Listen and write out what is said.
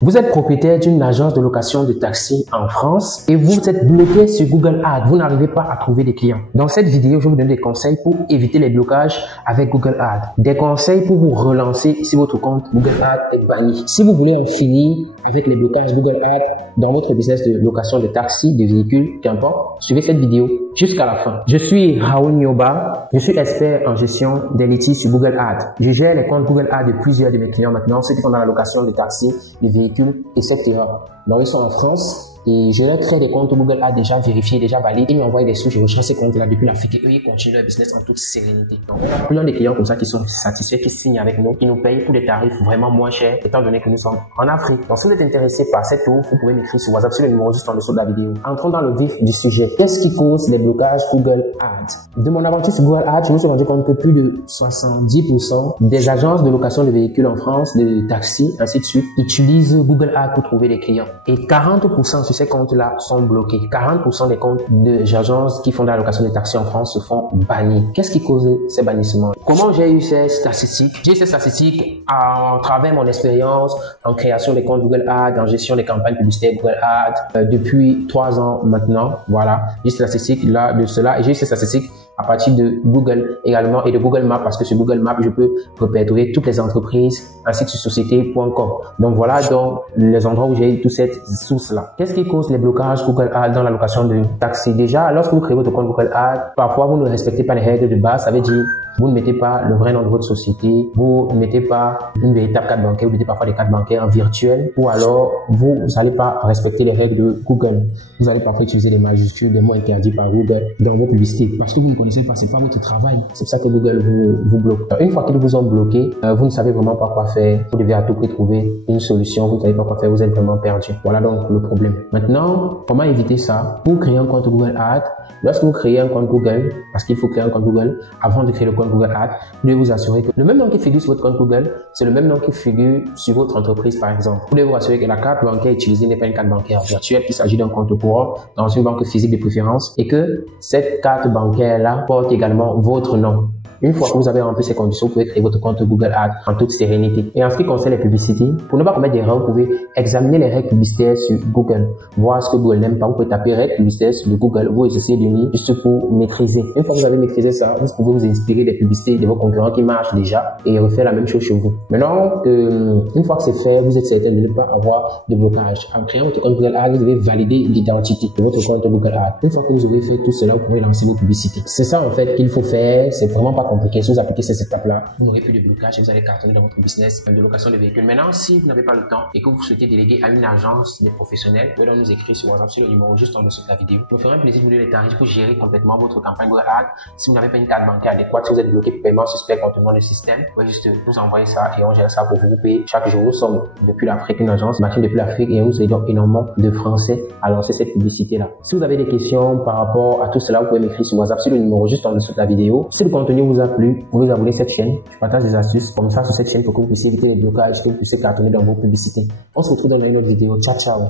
Vous êtes propriétaire d'une agence de location de taxi en France et vous êtes bloqué sur Google Ads. Vous n'arrivez pas à trouver des clients. Dans cette vidéo, je vais vous donner des conseils pour éviter les blocages avec Google Ads. Des conseils pour vous relancer si votre compte Google Ads est banni. Si vous voulez en finir avec les blocages Google Ads dans votre business de location de taxi, de véhicules, qu'importe, suivez cette vidéo jusqu'à la fin. Je suis Raoul Nioba. Je suis expert en gestion des litiges sur Google Ads. Je gère les comptes Google Ads de plusieurs de mes clients maintenant, ceux qui font dans la location de taxi, de véhicules, etc. Donc, ils sont en France et je leur crée des comptes Google Ads déjà vérifiés, déjà valides. Ils m'envoient des sous, je recherche ces comptes-là depuis l'Afrique et eux, ils continuent leur business en toute sérénité. Donc, on a plein de clients comme ça qui sont satisfaits, qui signent avec nous, qui nous payent pour des tarifs vraiment moins chers, étant donné que nous sommes en Afrique. Donc, si vous êtes intéressé par cette offre, vous pouvez m'écrire sur WhatsApp sur le numéro juste en dessous de la vidéo. Entrons dans le vif du sujet. Qu'est-ce qui cause les blocages Google Ads? De mon aventure sur Google Ads, je me suis rendu compte que plus de 70% des agences de location de véhicules en France, de taxis, ainsi de suite, utilisent Google Ads pour trouver des clients. Et 40% sur ces comptes-là sont bloqués. 40% des comptes d'agences qui font de la location de taxis en France se font bannir. Qu'est-ce qui cause ces bannissements? Comment j'ai eu ces statistiques? J'ai eu ces statistiques à travers mon expérience en création des comptes Google Ads, en gestion des campagnes publicitaires Google Ads depuis 3 ans maintenant. Voilà, j'ai ces statistiques là de cela et j'ai eu ces statistiques à partir de Google également et de Google Maps parce que sur Google Maps, je peux répertorier toutes les entreprises ainsi que sur société.com. Donc voilà donc les endroits où j'ai eu toute cette source-là. Qu'est-ce qui cause les blocages Google Ads dans la location de taxi? Déjà, lorsque vous créez votre compte Google Ads, parfois vous ne respectez pas les règles de base. Ça veut dire vous ne mettez pas le vrai nom de votre société, vous ne mettez pas une véritable carte bancaire, vous mettez parfois des cartes bancaires virtuelles ou alors vous n'allez pas respecter les règles de Google. Vous allez parfois utiliser des majuscules, des mots interdits par Google dans vos publicités parce que vous ne connaissez pas, c'est pas votre travail. C'est pour ça que Google vous bloque. Une fois qu'ils vous ont bloqué, vous ne savez vraiment pas quoi faire. Vous devez à tout prix trouver une solution. Vous ne savez pas quoi faire, vous êtes vraiment perdu. Voilà donc le problème. Maintenant, comment éviter ça? Pour créer un compte Google Ads, lorsque vous créez un compte Google, parce qu'il faut créer un compte Google avant de créer le compte Google Ads, vous devez vous assurer que le même nom qui figure sur votre compte Google, c'est le même nom qui figure sur votre entreprise par exemple. Vous devez vous assurer que la carte bancaire utilisée n'est pas une carte bancaire virtuelle, qu'il s'agit d'un compte courant dans une banque physique de préférence et que cette carte bancaire-là porte également votre nom. Une fois que vous avez rempli ces conditions, vous pouvez créer votre compte Google Ads en toute sérénité. Et en ce qui concerne les publicités, pour ne pas commettre d'erreurs, vous pouvez examiner les règles publicitaires sur Google, voir ce que Google n'aime pas. Vous pouvez taper règles publicitaires sur Google, vous essayez de lire juste pour maîtriser. Une fois que vous avez maîtrisé ça, vous pouvez vous inspirer des publicités de vos concurrents qui marchent déjà et refaire la même chose chez vous. Maintenant, une fois que c'est fait, vous êtes certain de ne pas avoir de blocage. En créant votre compte Google Ads, vous devez valider l'identité de votre compte Google Ads. Une fois que vous aurez fait tout cela, vous pourrez lancer vos publicités. C'est ça en fait qu'il faut faire. C'est vraiment pas compliqué. Si vous appliquez ces étapes-là, vous n'aurez plus de blocage et vous allez cartonner dans votre business de location de véhicules. Maintenant, si vous n'avez pas le temps et que vous souhaitez déléguer à une agence de professionnels, vous pouvez donc nous écrire sur WhatsApp sur le numéro juste en dessous de la vidéo. Je me ferai un plaisir de vous donner les tarifs pour gérer complètement votre campagne Google Ads. Si vous n'avez pas une carte bancaire adéquate, si vous êtes bloqué pour paiement suspect contenant le système, vous pouvez juste nous envoyer ça et on gère ça pour vous payer chaque jour. Nous sommes depuis l'Afrique, une agence bâtie depuis l'Afrique et nous aidons énormément de Français à lancer cette publicité-là. Si vous avez des questions par rapport à tout cela, vous pouvez m'écrire sur WhatsApp sur le numéro juste en dessous de la vidéo. Si le contenu vous a plu, vous pouvez vous abonner à cette chaîne. Je partage des astuces comme ça sur cette chaîne pour que vous puissiez éviter les blocages, que vous puissiez cartonner dans vos publicités. On se retrouve dans une autre vidéo. Ciao, ciao.